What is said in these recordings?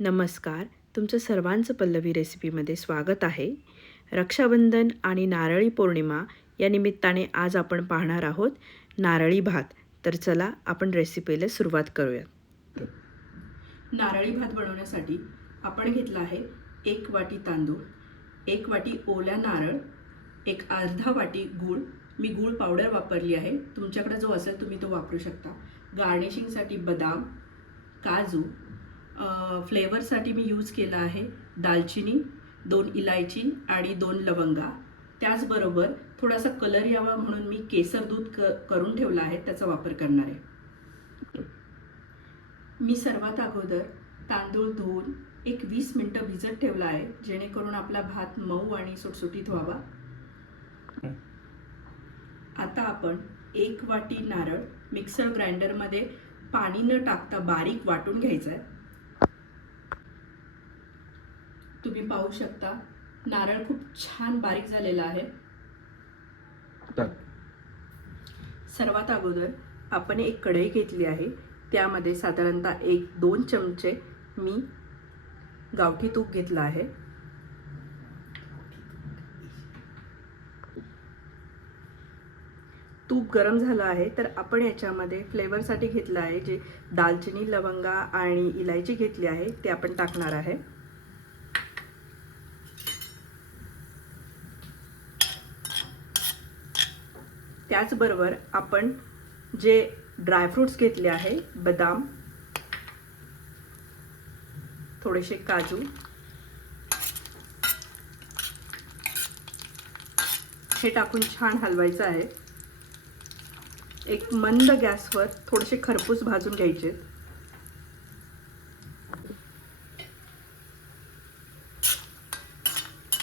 नमस्कार. तुमचं सर्वांचं पल्लवी रेसिपीमध्ये स्वागत आहे. रक्षाबंधन आणि नारळी पौर्णिमा या निमित्ताने आज आपण पाहणार आहोत नारळी भात. तर चला आपण रेसिपीला सुरुवात करूयात. नारळी भात बनवण्यासाठी आपण घेतला आहे एक वाटी तांदूळ एक वाटी ओल्या नारळ एक अर्धा वाटी गूळ. मी गूळ पावडर वापरली आहे. तुमच्याकडे जो असेल तुम्ही तो वापरू शकता. गार्निशिंगसाठी बदाम काजू फ्लेवरसाठी मी यूज केला आहे दालचिनी दोन इलायची आणि दोन लवंगा. त्याचबरोबर थोडासा कलर यावा म्हणून मी केसर दूध क करून ठेवला आहे त्याचा वापर करणार. आहे मी सर्वात अगोदर तांदूळ धुवून एक वीस मिनटं भिजत ठेवला आहे जेणेकरून आपला भात मऊ आणि सुटसुटीत व्हावा. आता आपण एक वाटी नारळ मिक्सर ग्राइंडरमध्ये पाणी न टाकता बारीक वाटून घ्यायचं आहे तुम्ही पाहू शकता नारळ खूप छान बारीक झालेला आहे. सर्वात अगोदर आपण एक कढई घेतली आहे त्यामध्ये साधारणतः एक दोन चमचे मी गावठी तूप घेतलं आहे. तूप गरम झालं आहे तर आपण याच्यामध्ये फ्लेवरसाठी घेतलं आहे जे दालचिनी लवंगा आणि इलायची घेतली आहे ते आपण टाकणार आहे. त्याचबरोबर आपण जे ड्रायफ्रूट्स घेतले आहे बदाम थोडेसे काजू हे टाकून छान हलवायचं आहे. एक मंद गॅसवर थोडेसे खरपूस भाजून घ्यायचे.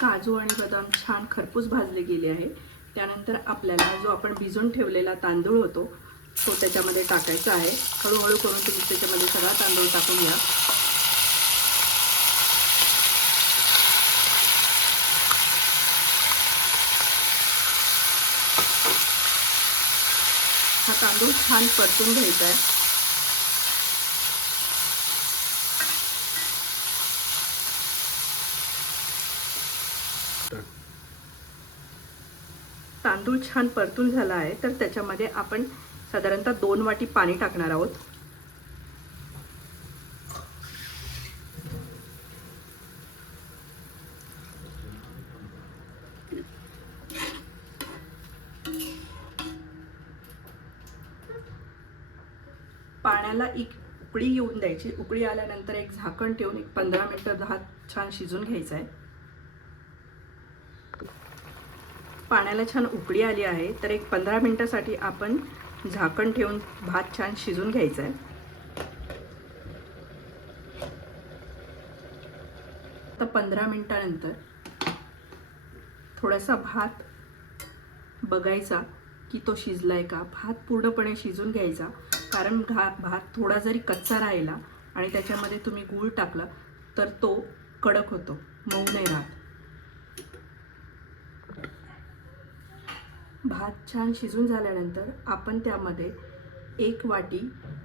काजू आणि बदाम छान खरपूस भाजले गेले आहे. त्यानंतर आपल्याला जो आपण भिजून ठेवलेला तांदूळ होतो तो त्याच्यामध्ये टाकायचा आहे. हळूहळू करून तुम्ही त्याच्यामध्ये सगळा तांदूळ टाकून घ्या. हा तांदूळ छान परतून घ्यायचा आहे. तांदूळ छान परतून झाला आहे तर त्याच्यामध्ये आपण साधारणतः दोन वाटी पाणी टाकणार आहोत. पाण्याला एक उकळी येऊन द्यायची. उकळी आल्यानंतर एक झाकण ठेवून एक पंधरा मिनटं भात छान शिजून घ्यायचा आहे. पाण्याला छान उकळी आली आहे तर एक पंधरा मिनटासाठी आपण झाकण ठेवून भात छान शिजून घ्यायचा आहे तर पंधरा मिनटानंतर थोडासा भात बघायचा की तो शिजलाय का. भात पूर्णपणे शिजून घ्यायचा कारण घा भात थोडा जरी कच्चा राहिला आणि त्याच्यामध्ये तुम्ही गूळ टाकला तर तो कडक होतो मऊ नाही राहत. भात छान शिजून झाल्यानंतर आपण त्यामध्ये एक वाटी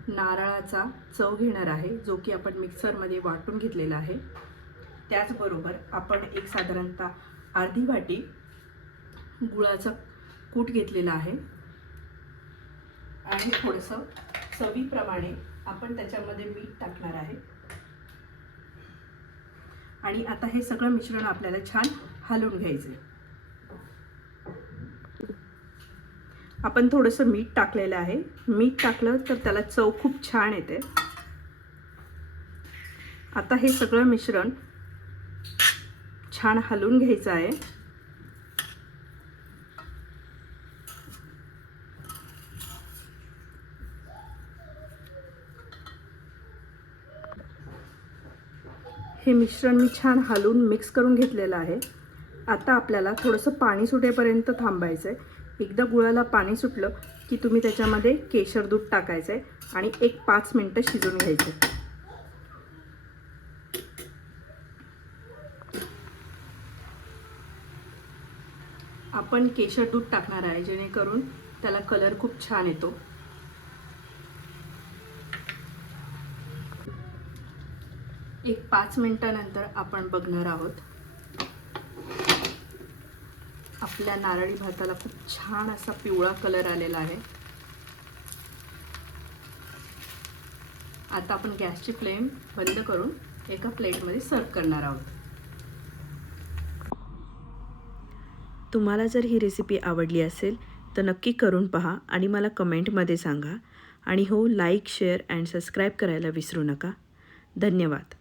नारळाचा चव घेणार आहे जो की आपण मिक्सरमध्ये वाटून घेतलेला आहे. त्याचबरोबर आपण एक साधारणतः अर्धी वाटी गुळाचा कूट घेतलेला आहे. आणि थोडंसं चवीप्रमाणे आपण त्याच्यामध्ये मीठ टाकणार आहे. आणि आता हे सगळं मिश्रण आपल्याला छान हलवून घ्यायचं आपण थोडंसं मीठ टाकलेलं आहे. मीठ टाकलं तर त्याला चव खूप छान येते. आता हे सगळं मिश्रण छान हलवून घ्यायचं आहे. हे मिश्रण मी छान हलवून मिक्स करून घेतलेलं आहे. आता आपल्याला थोडंसं पाणी सुटेपर्यंत थांबायचं आहे एकदा गुळाला पाणी सुटलं की तुम्ही त्याच्यामध्ये केशर दूध टाकायचं आहे आणि एक पाच मिनटं शिजून घ्यायचं आपण केशर दूध टाकणार आहे जेणेकरून त्याला कलर खूप छान येतो. एक पाच मिनटानंतर आपण बघणार आहोत. आपल्या नारळी भाताला खूप छान असा पिवळा कलर आलेला आहे. आता आपण गॅसची फ्लेम बंद करून एका प्लेटमध्ये सर्व करणार आहोत. तुम्हाला जर ही रेसिपी आवडली असेल तर नक्की करून पहा आणि मला कमेंटमध्ये सांगा. आणि हो लाईक शेअर अँड सबस्क्राईब करायला विसरू नका. धन्यवाद.